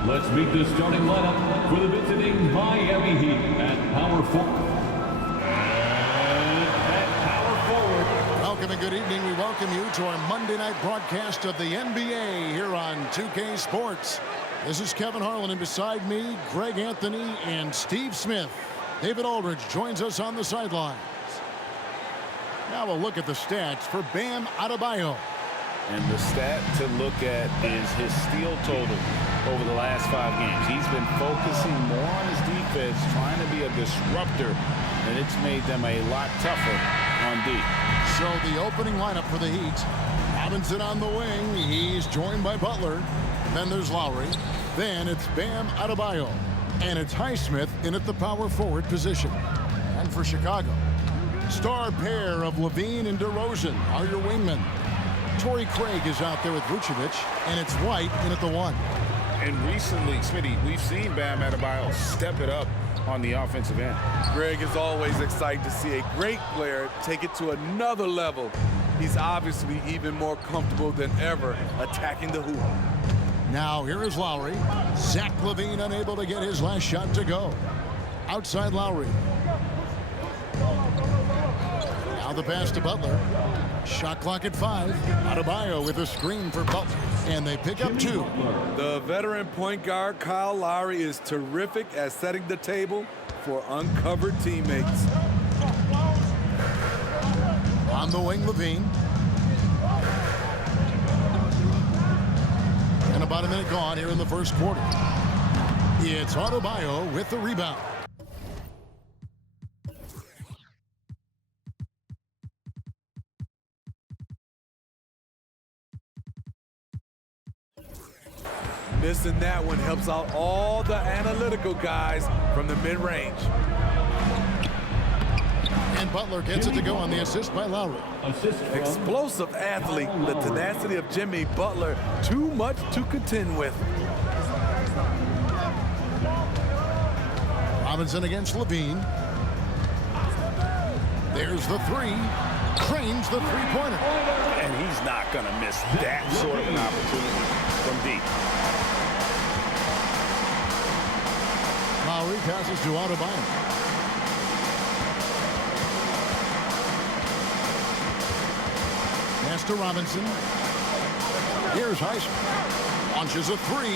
Let's meet the starting lineup for the visiting Miami Heat at power forward. Welcome and good evening. We welcome you to our Monday night broadcast of the NBA here on 2K Sports. This is Kevin Harlan, and beside me, Greg Anthony and Steve Smith. David Aldridge joins us on the sidelines. Now we'll look at the stats for Bam Adebayo. And the stat to look at is his steal total over the last 5 games. He's been focusing more on his defense, trying to be a disruptor, and it's made them a lot tougher on D. So the opening lineup for the Heat. Robinson on the wing. He's joined by Butler. Then there's Lowry. Then it's Bam Adebayo. And it's Highsmith in at the power forward position. And for Chicago, star pair of Levine and DeRozan are your wingmen. Torrey Craig is out there with Vucevic, and it's White in at the 1. And recently, Smitty, we've seen Bam Adebayo step it up on the offensive end. Greg is always excited to see a great player take it to another level. He's obviously even more comfortable than ever attacking the hoop. Now here is Lowry. Zach LaVine unable to get his last shot to go. Outside Lowry. Now the pass to Butler. Shot clock at 5. Adebayo with a screen for Butler. And they pick up 2. The veteran point guard Kyle Lowry is terrific at setting the table for uncovered teammates. On the wing, LaVine. And about a minute gone here in the first quarter. It's Adebayo with the rebound. Missing that one helps out all the analytical guys from the mid-range. And Butler gets it to go on the assist by Lowry. Explosive athlete, the tenacity of Jimmy Butler, too much to contend with. Robinson against LaVine. There's the 3. Cranes the three-pointer. And he's not going to miss that sort of an opportunity from deep. Lowry passes to Adebayo. Pass to Robinson. Here's Highsmith. Launches a 3.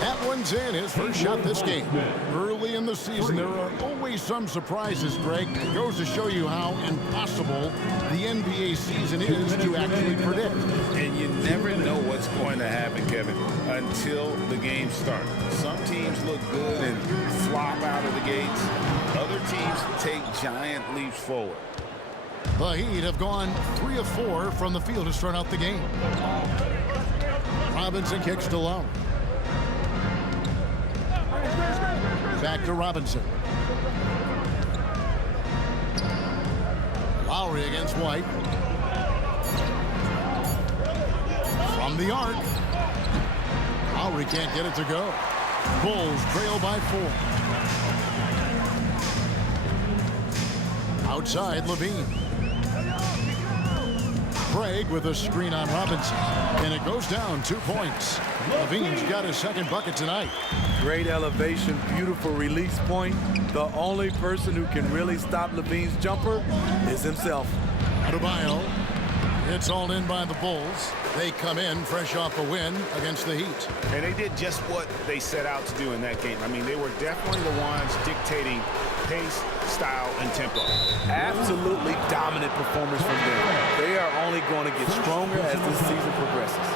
That one's in. His first shot this game. Early in the season, there are always some surprises, Greg. It goes to show you how impossible the NBA season is to actually predict. And you never know what's going to happen, Kevin, until the game starts. Some teams look good and flop out of the gates. Other teams take giant leaps forward. The Heat have gone 3 of 4 from the field to start out the game. Robinson kicks to Lowry. Back to Robinson. Lowry against White. From the arc. Lowry can't get it to go. Bulls trail by 4. Outside, LaVine. Craig with a screen on Robinson. And it goes down 2 points. LaVine's got his second bucket tonight. Great elevation, beautiful release point. The only person who can really stop LaVine's jumper is himself. Adebayo. It's all in by the Bulls. They come in fresh off a win against the Heat. And they did just what they set out to do in that game. I mean, they were definitely the ones dictating pace, style, and tempo. Absolutely dominant performance from them. They are only going to get stronger as this season progresses.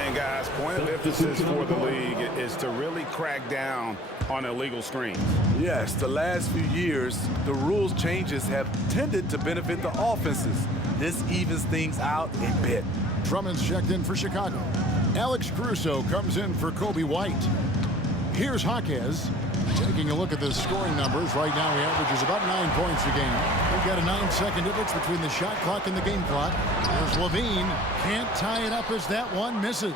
And guys, point of emphasis for the league is to really crack down on illegal screens. Yes, the last few years, the rules changes have tended to benefit the offenses. This evens things out a bit. Drummond's checked in for Chicago. Alex Caruso comes in for Kobe White. Here's Jaquez. Taking a look at the scoring numbers, right now he averages about 9 points a game. We've got a 9-second difference between the shot clock and the game clock. As LaVine can't tie it up as that one misses.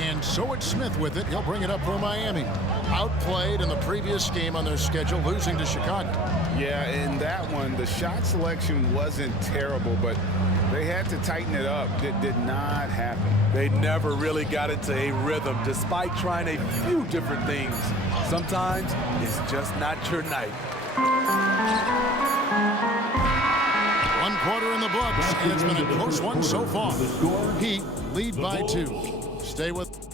And so it's Smith with it. He'll bring it up for Miami. Outplayed in the previous game on their schedule, losing to Chicago. Yeah, in that one, the shot selection wasn't terrible, but they had to tighten it up. It did not happen. They never really got into a rhythm despite trying a few different things. Sometimes it's just not your night. 1 quarter in the books, and it's been a close one so far. Heat lead by 2. Stay with.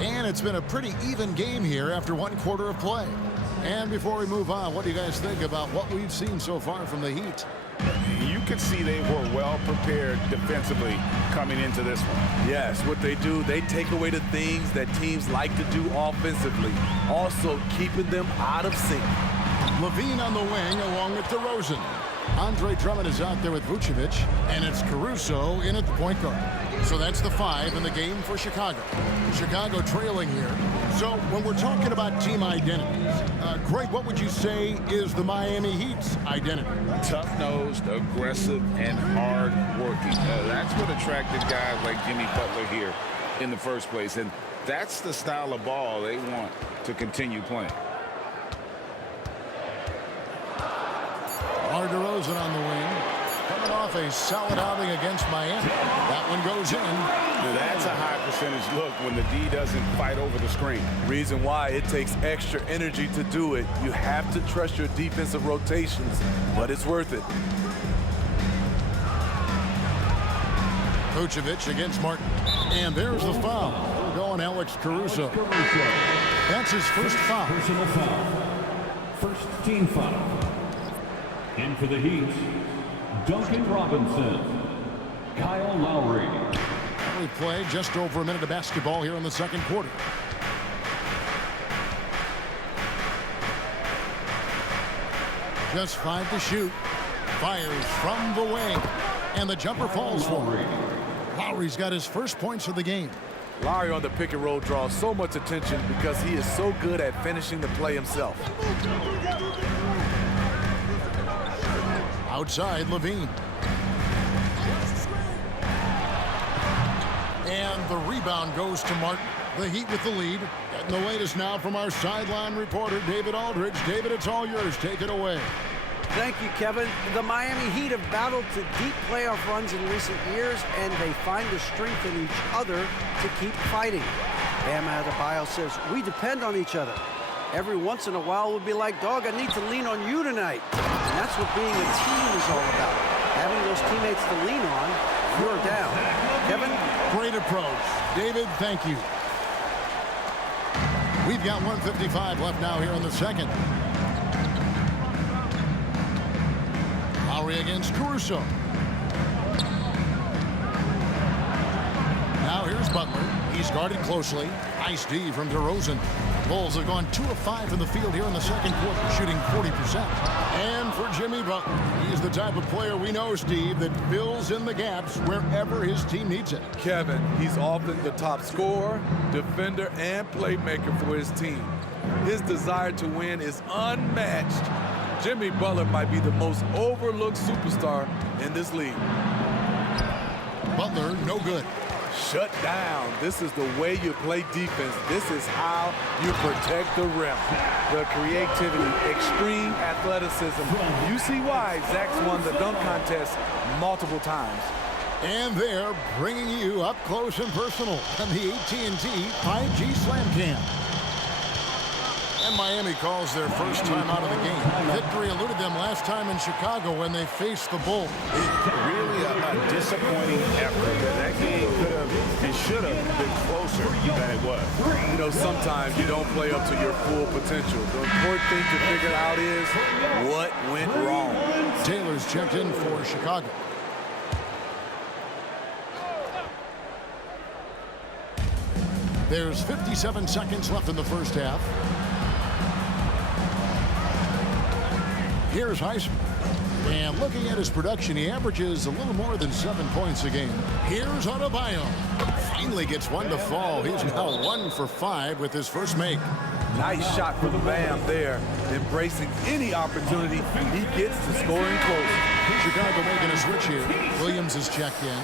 And it's been a pretty even game here after 1 quarter of play. And before we move on, what do you guys think about what we've seen so far from the Heat? You could see they were well prepared defensively coming into this one. Yes, what they do, they take away the things that teams like to do offensively, also keeping them out of sync. Levine on the wing along with DeRozan. Andre Drummond is out there with Vucevic, and it's Caruso in at the point guard. So that's the 5 in the game for Chicago. Chicago trailing here. So when we're talking about team identities, Greg, what would you say is the Miami Heat's identity? Tough-nosed, aggressive, and hard-working. That's what attracted guys like Jimmy Butler here in the first place. And that's the style of ball they want to continue playing. DeRozan on the wing, coming off a solid outing against Miami. That one goes in. That's a high percentage look when the D doesn't fight over the screen. Reason why it takes extra energy to do it. You have to trust your defensive rotations, but it's worth it. Vucevic against Martin. And there's the foul. We're going Alex Caruso. That's his first foul. Personal foul. First team foul. In for the Heat, Duncan Robinson, Kyle Lowry. We played just over a minute of basketball here in the second quarter. Just 5 to shoot. Fires from the wing. And the jumper falls for him. Lowry's got his first points of the game. Lowry on the pick and roll draws so much attention because he is so good at finishing the play himself. Outside, Levine. And the rebound goes to Martin. The Heat with the lead. Getting the latest now from our sideline reporter, David Aldridge. David, it's all yours. Take it away. Thank you, Kevin. The Miami Heat have battled to deep playoff runs in recent years, and they find the strength in each other to keep fighting. Bam Adebayo says, we depend on each other. Every once in a while, we'll be like, dog, I need to lean on you tonight. And that's what being a team is all about. Having those teammates to lean on, you're down. Kevin? Great approach. David, thank you. We've got 1:55 left now here in the second. Lowry against Caruso. Now here's Butler. He's guarded closely. Nice D from DeRozan. Bulls have gone 2 of 5 in the field here in the second quarter, shooting 40%. And for Jimmy Butler, he's the type of player we know, Steve, that fills in the gaps wherever his team needs it. Kevin, he's often the top scorer, defender, and playmaker for his team. His desire to win is unmatched. Jimmy Butler might be the most overlooked superstar in this league. Butler, no good. Shut down. This is the way you play defense. This is how you protect the rim. The creativity, extreme athleticism. You see why Zach's won the dunk contest multiple times. And they're bringing you up close and personal on the AT&T 5G Slam Cam. And Miami calls their first time out of the game. Victory eluded them last time in Chicago when they faced the Bulls. Really a disappointing effort. That game could have and should have been closer than it was. You know, sometimes you don't play up to your full potential. The important thing to figure out is what went wrong. Taylor's checked in for Chicago. There's 57 seconds left in the first half. Here's Heisman. And looking at his production, he averages a little more than 7 points a game. Here's Adebayo. Finally gets one to fall. He's now 1 for 5 with his first make. Nice shot from Bam there. Embracing any opportunity he gets to scoring close. Chicago making a switch here. Williams is checked in.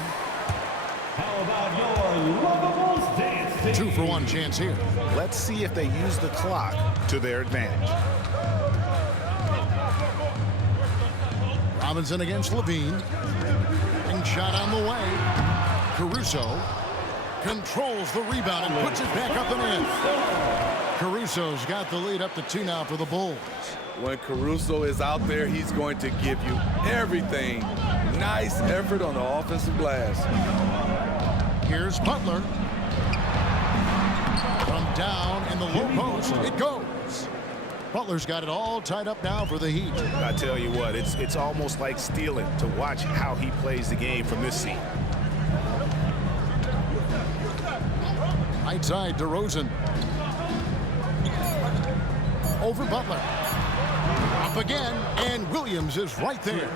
How about your lovable dance? 2 for 1 chance here. Let's see if they use the clock to their advantage. Robinson against Levine. And shot on the way. Caruso controls the rebound and puts it back up and in. Caruso's got the lead up to 2 now for the Bulls. When Caruso is out there, he's going to give you everything. Nice effort on the offensive glass. Here's Butler. From down in the low post, it goes. Butler's got it all tied up now for the Heat. I tell you what, it's almost like stealing to watch how he plays the game from this seat. Right side, DeRozan. Over Butler. Up again, and Williams is right there.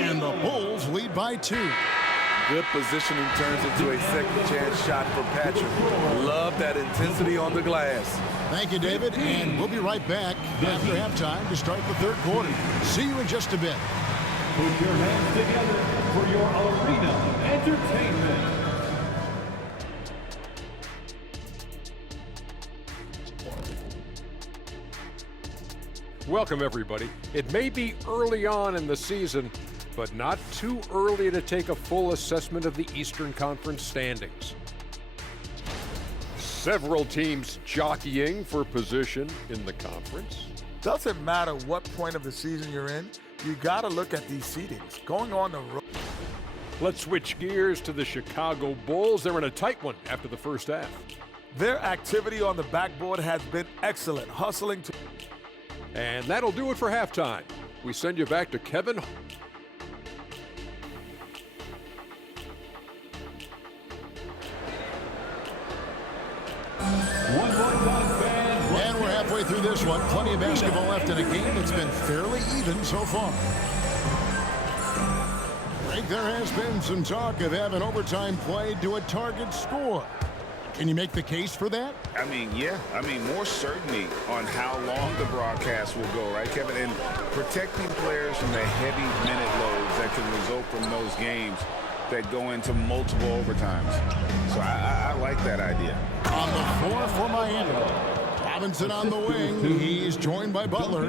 And the Bulls lead by 2. Good positioning turns into a second chance shot for Patrick. Love that intensity on the glass. Thank you, David, and we'll be right back after halftime to start the third quarter. See you in just a bit. Put your hands together for your arena entertainment. Welcome, everybody. It may be early on in the season, but not too early to take a full assessment of the Eastern Conference standings. Several teams jockeying for position in the conference. Doesn't matter what point of the season you're in, you got to look at these seedings. Going on the road. Let's switch gears to the Chicago Bulls. They're in a tight one after the first half. Their activity on the backboard has been excellent, hustling to... And that'll do it for halftime. We send you back to Kevin. And we're halfway through this one. Plenty of basketball left in a game that's been fairly even so far. I think there has been some talk of having overtime played to a target score. Can you make the case for that? I mean, yeah. I mean, more certainty on how long the broadcast will go, right, Kevin? And protecting players from the heavy minute loads that can result from those games that go into multiple overtimes. So I like that idea. On the floor for Miami. Robinson on the wing. He's joined by Butler.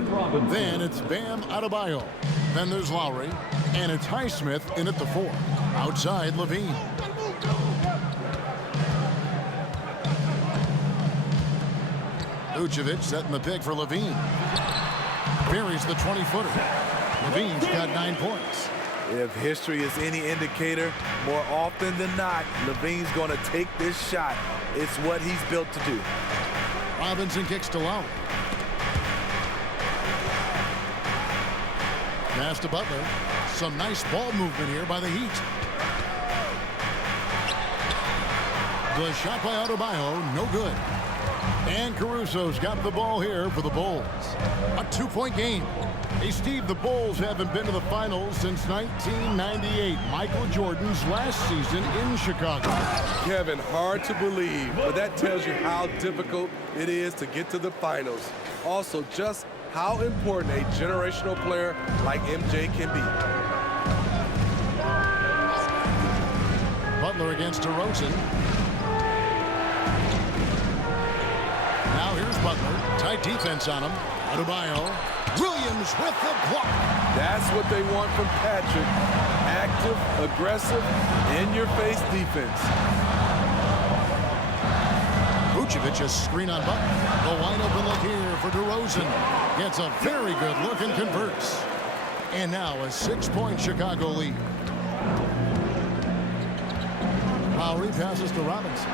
Then it's Bam Adebayo. Then there's Lowry. And it's Highsmith in at the 4. Outside, Levine. Vucevic setting the pick for Levine. Buries the 20-footer. Levine's got 9 points. If history is any indicator, more often than not, Levine's going to take this shot. It's what he's built to do. Robinson kicks to Lowry. Pass to Butler. Some nice ball movement here by the Heat. The shot by Adebayo, no good. And Caruso's got the ball here for the Bulls. A 2-point game. Hey, Steve, the Bulls haven't been to the finals since 1998, Michael Jordan's last season in Chicago. Kevin, hard to believe, but that tells you how difficult it is to get to the finals. Also, just how important a generational player like MJ can be. Butler against DeRozan. Now here's Butler. Tight defense on him. Adebayo. Williams with the block. That's what they want from Patrick. Active, aggressive, in-your-face defense. Vucevic a screen on Butler. The wide open look here for DeRozan. Gets a very good look and converts. And now a 6-point Chicago lead. Lowry passes to Robinson.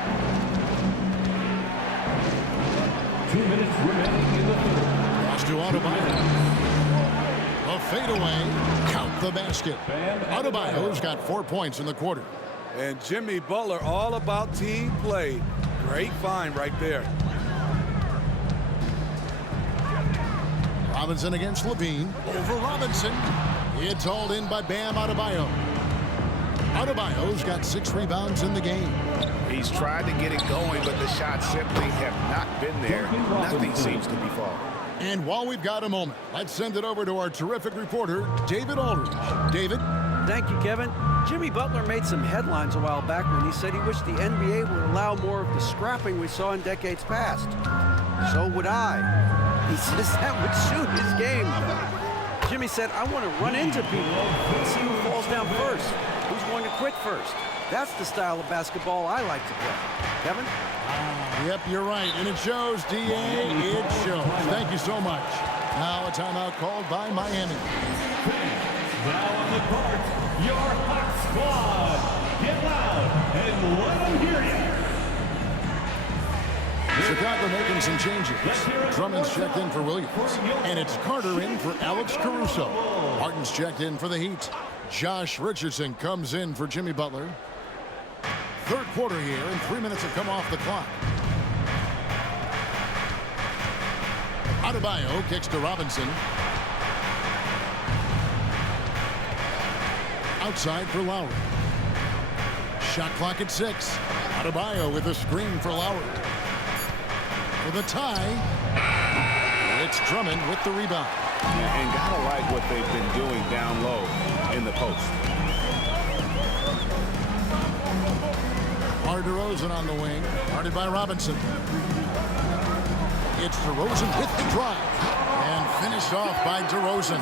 2 minutes remaining in the third. Pass to Adebayo. A fadeaway. Count the basket. Adebayo's got 4 points in the quarter. And Jimmy Butler all about team play. Great find right there. Robinson against Levine. Over Robinson. It's hauled in by Bam Adebayo. Adebayo's got 6 rebounds in the game. He's tried to get it going, but the shots simply have not been there. Nothing seems to be falling. And while we've got a moment, let's send it over to our terrific reporter, David Aldridge. David? Thank you, Kevin. Jimmy Butler made some headlines a while back when he said he wished the NBA would allow more of the scrapping we saw in decades past. So would I. He says that would suit his game. Jimmy Miami said, I want to run into people and see who falls down first, who's going to quit first. That's the style of basketball I like to play. Kevin? Yep, you're right. And it shows, D.A. It shows. Thank you so much. Now a timeout called by Miami. Now on the court, your hot squad. Get loud and let them hear you. Chicago making some changes. Drummond's checked in for Williams. And it's Carter in for Alex Caruso. Martin's checked in for the Heat. Josh Richardson comes in for Jimmy Butler. Third quarter here, and 3 minutes have come off the clock. Adebayo kicks to Robinson. Outside for Lowry. Shot clock at 6. Adebayo with a screen for Lowry. For the tie, it's Drummond with the rebound. And gotta like what they've been doing down low in the post. DeRozan on the wing, guarded by Robinson. It's DeRozan with the drive, and finished off by DeRozan.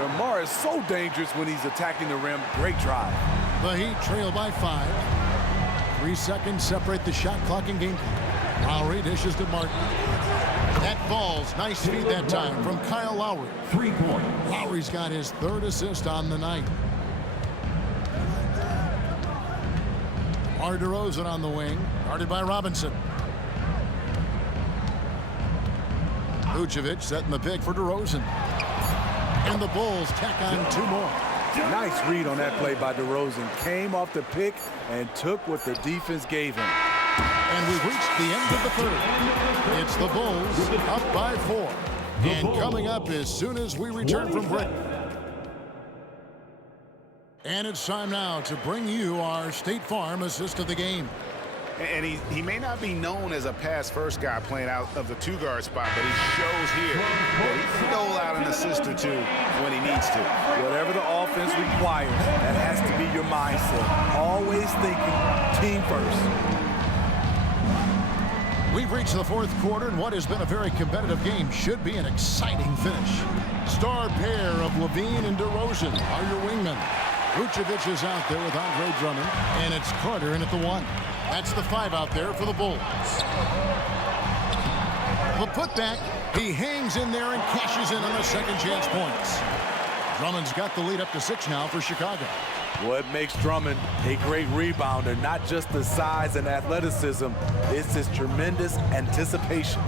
DeMar is so dangerous when he's attacking the rim. Great drive. The Heat trail by 5. 3 seconds separate the shot clock and game clock. Lowry dishes to Martin. That falls. Nice feed that time from Kyle Lowry. 3 points. Lowry's got his 3rd assist on the night. DeRozan on the wing, guarded by Robinson. Vucevic setting the pick for DeRozan. And the Bulls tack on 2 more. Nice read on that play by DeRozan. Came off the pick and took what the defense gave him. And we've reached the end of the 3rd. It's the Bulls up by 4. And coming up as soon as we return from break. And it's time now to bring you our State Farm assist of the game. And he may not be known as a pass-first guy playing out of the 2-guard spot, but he shows here that he can dole out an assist or 2 when he needs to. Whatever the offense requires, that has to be your mindset. Always thinking team first. We've reached the 4th quarter, and what has been a very competitive game should be an exciting finish. Star pair of Levine and DeRozan are your wingmen. Vucevic is out there with Andre Drummond, and it's Carter in at the 1. That's the 5 out there for the Bulls. The putback, he hangs in there and cashes in on the second chance points. Drummond's got the lead up to 6 now for Chicago. What makes Drummond a great rebounder, not just the size and athleticism, it's his tremendous anticipation.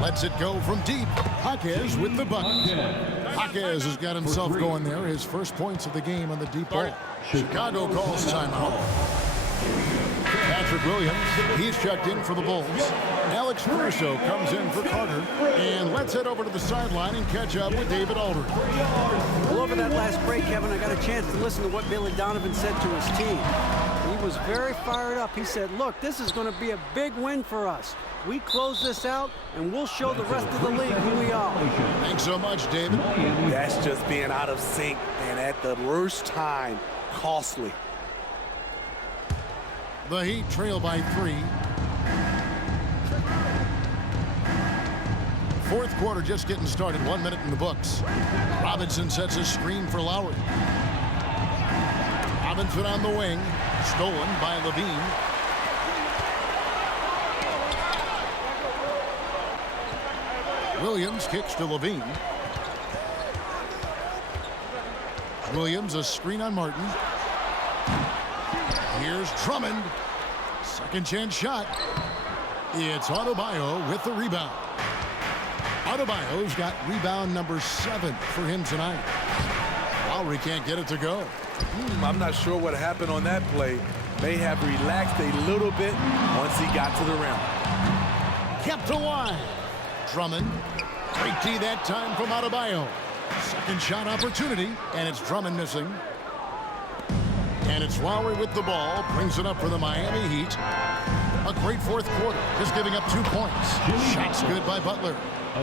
Lets it go from deep. Jaquez with the bucket. Jaquez has got himself going there. His first points of the game on the deep ball. Chicago calls timeout. Patrick Williams, he's checked in for the Bulls. Alex Caruso comes in for Carter. And let's head over to the sideline and catch up with David Aldridge. Well, over that last break, Kevin, I got a chance to listen to what Billy Donovan said to his team. He was very fired up. He said, look, this is going to be a big win for us. We close this out, and we'll show the rest of the league who we are. Thanks so much, David. That's just being out of sync, and at the worst time, costly. The Heat trail by 3. 4th quarter just getting started. 1 minute in the books. Robinson sets a screen for Lowry. Robinson on the wing. Stolen by Levine. Williams kicks to Levine. Williams a screen on Martin. Here's Drummond. Second chance shot. It's Adebayo with the rebound. Adebayo's got rebound number 7 for him tonight. Lowry can't get it to go. I'm not sure what happened on that play. May have relaxed a little bit once he got to the rim. Kept alive. Drummond. Great D that time from Adebayo. Second shot opportunity, and it's Drummond missing. And it's Lowry with the ball. Brings it up for the Miami Heat. A great 4th quarter. Just giving up 2 points. Shots good by Butler.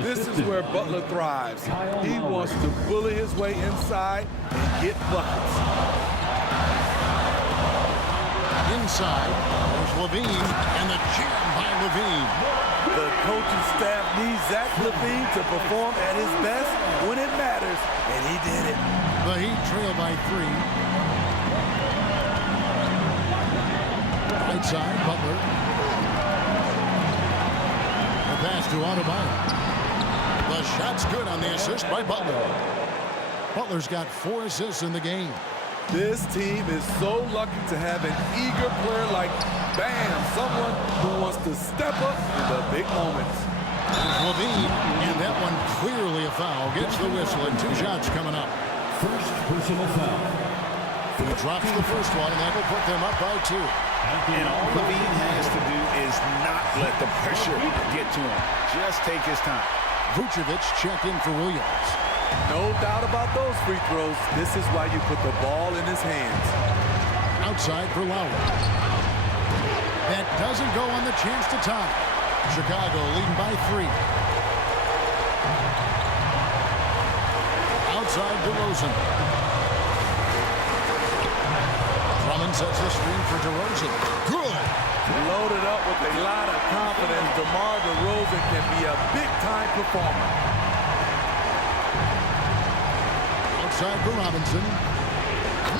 This is where Butler thrives. He wants to bully his way inside and get buckets. Inside, there's Levine, and the jam by Levine. The coaching staff needs Zach LaVine to perform at his best when it matters, and he did it. The Heat trail by 3. Right side, Butler. The pass to Adebayo. The shot's good on the assist by Butler. Butler's got 4 assists in the game. This team is so lucky to have an eager player like Bam, someone who wants to step up in the big moments. LaVine, and that one clearly a foul. Gets the whistle, and 2 shots coming up. First personal foul. He drops the first one, and that will put them up by 2. And all LaVine has to do is not let the pressure get to him. Just take his time. Vucevic check in for Williams. No doubt about those free throws. This is why you put the ball in his hands. Outside for Lowry. That doesn't go on the chance to tie. Chicago leading by 3. Outside DeRozan. Drummond sets the screen for DeRozan. Good. Loaded up with a lot of confidence, DeMar DeRozan can be a big-time performer. Outside for Robinson.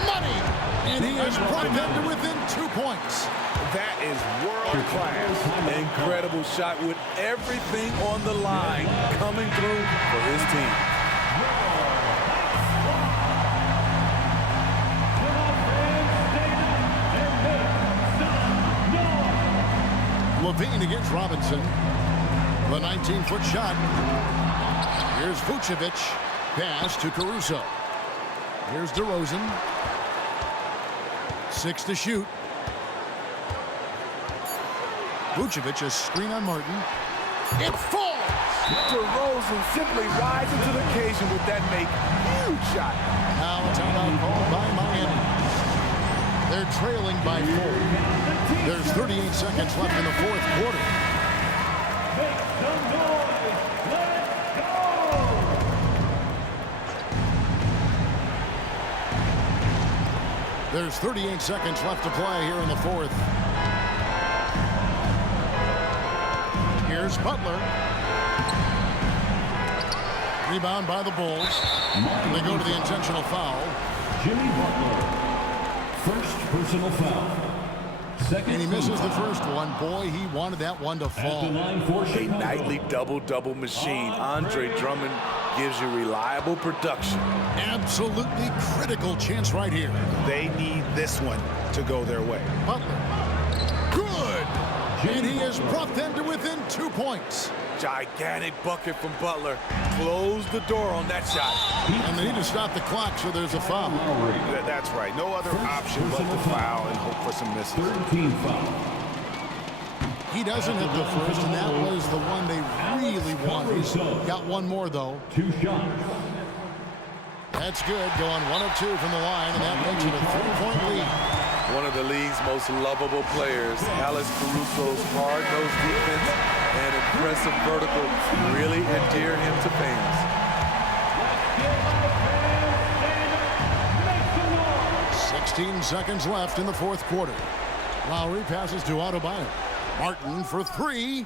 Money! And he has brought them to within 2 points. That is world class. Incredible shot with everything on the line coming through for his team. LaVine against Robinson. The 19-foot shot. Here's Vucevic. Pass to Caruso. Here's DeRozan. 6 to shoot. Vucevic, a screen on Martin. It falls! DeRozan simply rises to the occasion with that huge shot. Now a timeout called by Miami. They're trailing by 4. There's 38 seconds left in the 4th quarter. Make some noise. Let's go. There's 38 seconds left to play here in the 4th. Here's Butler. Rebound by the Bulls. They go to the intentional foul. Jimmy Butler. First personal foul. Second And he misses the foul. first one. Boy, he wanted that one to At the fall. line for A Chicago. nightly double-double machine. Andre Drummond gives you reliable production. Absolutely critical chance right here. They need this one to go their way. Butler. Good. And he has brought them to within 2 points. Gigantic bucket from Butler. Close the door on that shot. And they need to stop the clock, so there's a foul. That's right. No other option but to foul and hope for some misses. Third team foul. He doesn't hit the first, and that was the one they really wanted. He's got one more, though. 2 shots. That's good. Going 1 of 2 from the line, and that makes it a 3-point lead. One of the league's most lovable players, Alex Caruso's hard-nosed defense and impressive vertical really endear him to fans. 16 seconds left in the 4th quarter. Lowry passes to Adebayo. Martin for 3.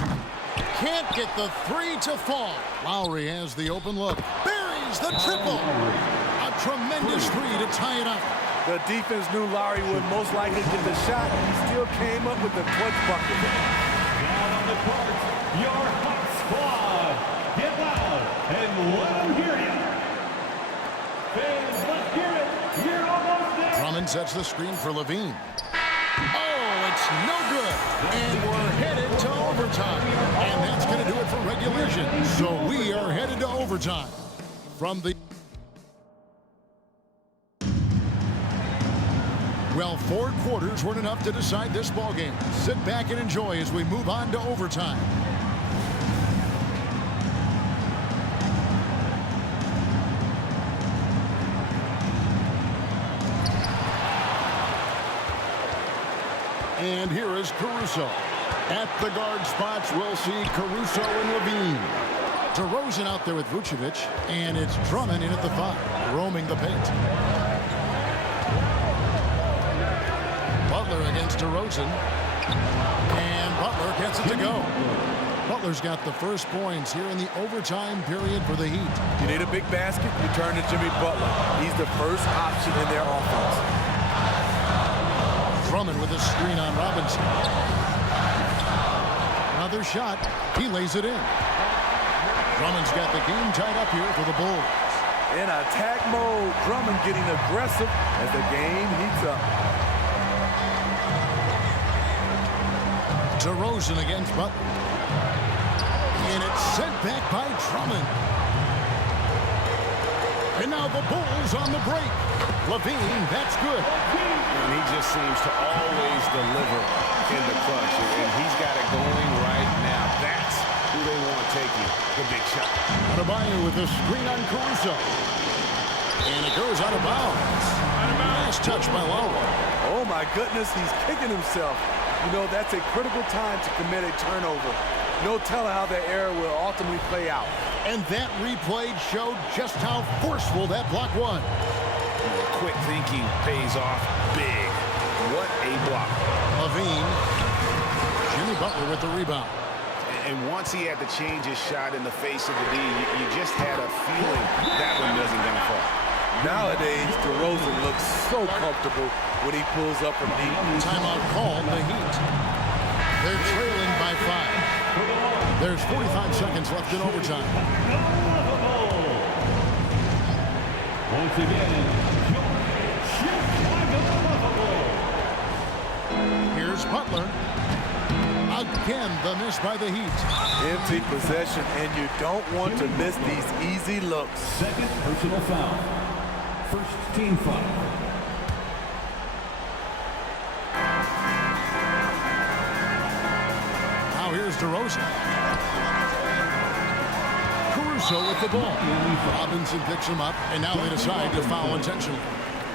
Can't get the 3 to fall. Lowry has the open look. Buries the triple. A tremendous 3 to tie it up. The defense knew Lowry would most likely get the shot. He still came up with the clutch bucket. Now on the court, your hot squad. Get loud and let them hear you. Fans, let's hear it. You're almost there. Drummond sets the screen for LaVine. Oh, it's no good. And we're headed to overtime. And that's going to do it for regulation. So we are headed to overtime. From the... Well, 4 quarters weren't enough to decide this ballgame. Sit back and enjoy as we move on to overtime. And here is Caruso. At the guard spots, we'll see Caruso and LaVine. DeRozan out there with Vucevic, and it's Drummond in at the 5, roaming the paint. Butler against DeRozan. And Butler gets it to go. Butler's got the first points here in the overtime period for the Heat. You need a big basket, you turn to Jimmy Butler. He's the first option in their offense. Drummond with a screen on Robinson. Another shot. He lays it in. Drummond's got the game tied up here for the Bulls. In attack mode, Drummond getting aggressive as the game heats up. DeRozan against Butler. And it's sent back by Drummond. And now the Bulls on the break. LaVine, that's good. And he just seems to always deliver in the clutch. And he's got it going right now. That's who they want taking the big shot. Adebayo with the screen on Caruso. And it goes out of bounds. Nice touch by Lowry. Oh my goodness, he's kicking himself. You know, that's a critical time to commit a turnover. No telling how the error will ultimately play out. And that replay showed just how forceful that block was. Quick thinking pays off big. What a block. LaVine. Jimmy Butler with the rebound. And once he had to change his shot in the face of the D, you just had a feeling that one wasn't going to fall. Nowadays, DeRozan looks so comfortable when he pulls up from deep. Timeout called the Heat. They're trailing by 5. There's 45 seconds left in overtime. Once again, your Chicago Bulls. Here's Butler. Again, the miss by the Heat. Empty possession, and you don't want to miss these easy looks. Second personal foul. First team foul. Now here's DeRozan. Caruso with the ball. Robinson picks him up, and now they decide to foul intentionally.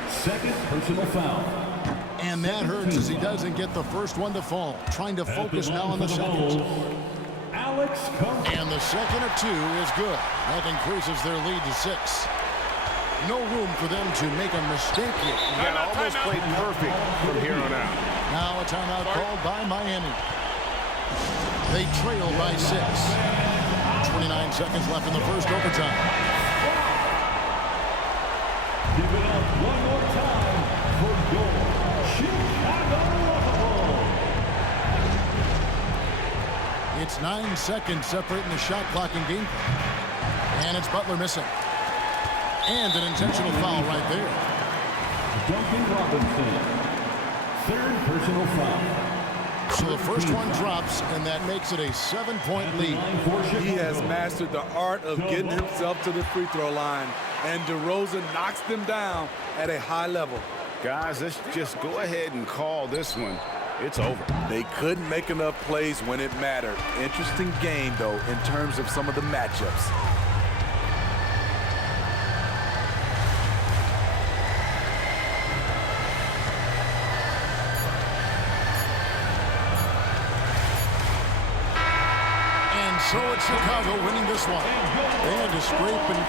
Second personal foul. And that hurts as he doesn't get the first one to fall. Trying to focus now on the second. Alex Caruso. And the second of 2 is good. That increases their lead to 6. No room for them to make a mistake here. That almost played perfect from here on out. Now a timeout called by Miami. They trail by 6. 29 seconds left in the first overtime. Give it up one more time for your Chicago Bulls. It's 9 seconds separating the shot clock and game clock. And it's Butler missing. And an intentional foul right there. Duncan Robinson. Third personal foul. So the first one drops, and that makes it a 7-point lead. He has mastered the art of getting himself to the free throw line, and DeRozan knocks them down at a high level. Guys, let's just go ahead and call this one. It's over. They couldn't make enough plays when it mattered. Interesting game, though, in terms of some of the matchups. So it's Chicago winning this one. They had to scrape and